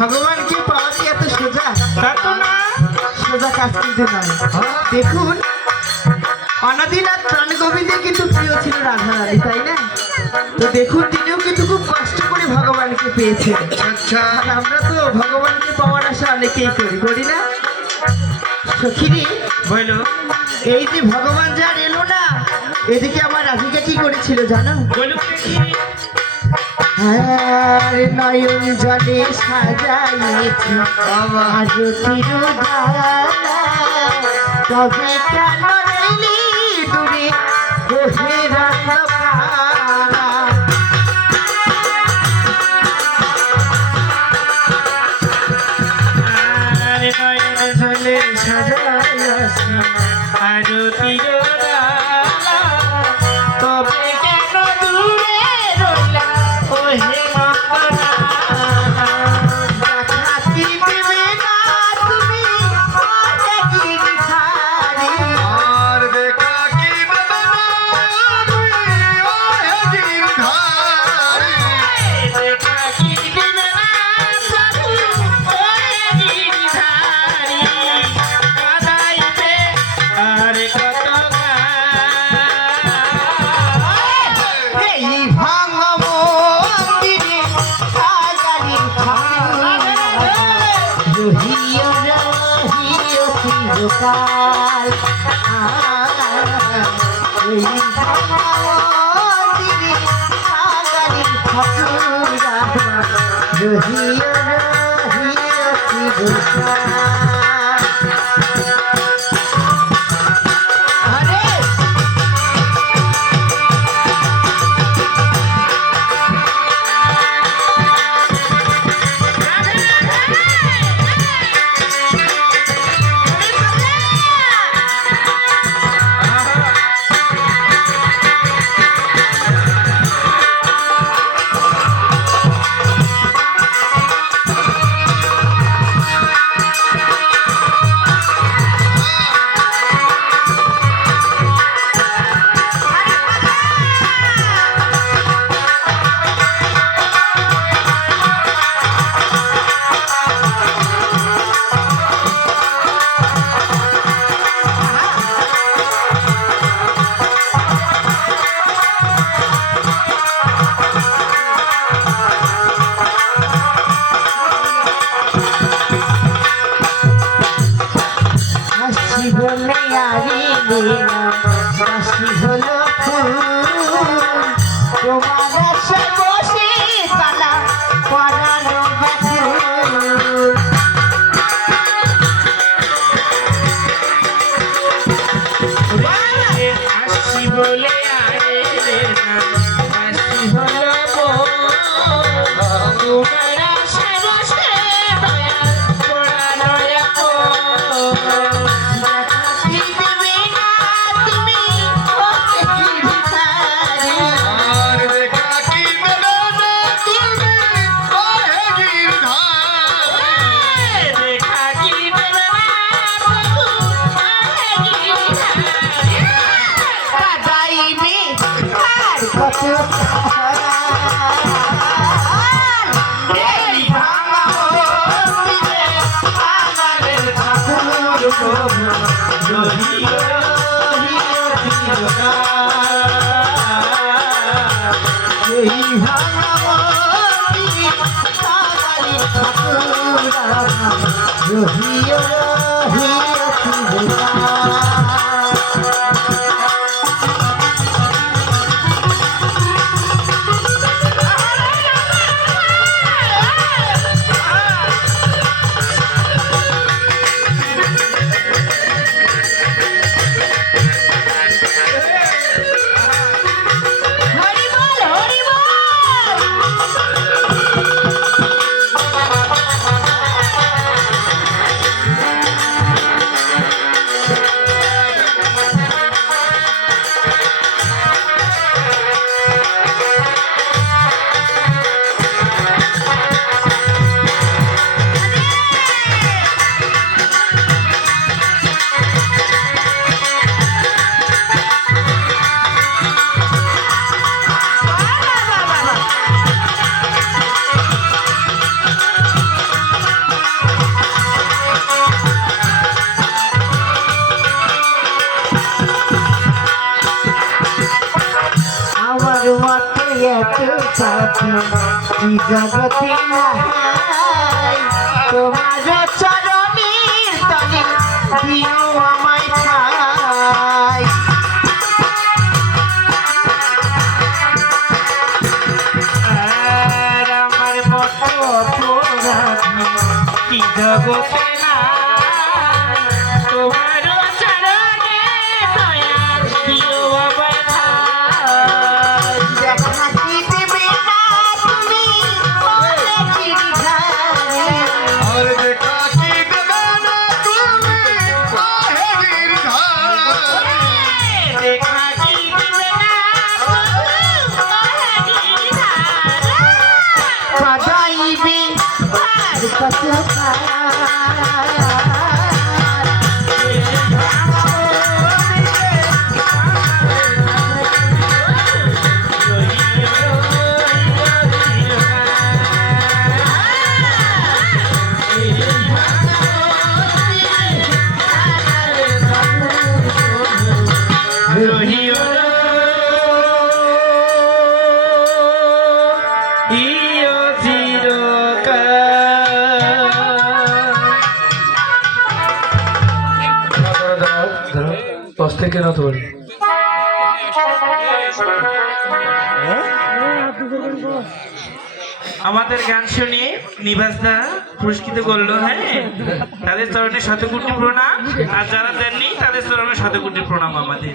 ভগবানকে পাওয়া কি এত সোজা? তা তো না, সোজা কাজ কিন্তু নয়। দেখুন, অনাদিনাথ প্রাণ গোবিন্দে কিন্তু প্রিয় ছিল রাধা রানী, তাই না? তো দেখুন, তিনিও কিন্তু খুব কষ্ট করে ভগবানকে পেয়েছেন। আচ্ছা, আমরা তো ভগবানকে পাওয়ার আশা অনেকেই করি না? সখিনী বলো, এই যে ভগবান যার এলো না, এদিকে আমার রাধিকা কি করেছিল জানো? বলো নয়ন জলে সাজাইছি আরতির ডালা, তবে কেন রইলি দূরে বসে রাখল কালা। নয়ন জলে সাজাইছি আরতির ডালা, তবে কেন দূরে রইলা ওহে আমার মতে এত সাথী কি জগতে নাই, তোমার চরণের তলে দিও আমায় ঠাই। আর আমার মতো অপরাধী কি জগতে নাই, তোমার চরণে দয়া দিও আমায় ঠাই। দেখা কি দেবে না তুমি বলে গিরিধারে, আর দেখা কি দেবে না তুমি কহে গিরধারে। দেখা কি দেবে না তুমি বলে গিরিধারে। সাজাইবে আর কত দশ থেকে না তো বলি আমাদের গান শুনিয়ে নিবাসদা পুরস্কৃত করলো। হ্যাঁ, তাদের চরণে শতকোটি প্রণাম, আর যারা দেননি তাদের চরণে শতকোটি প্রণাম আমাদের।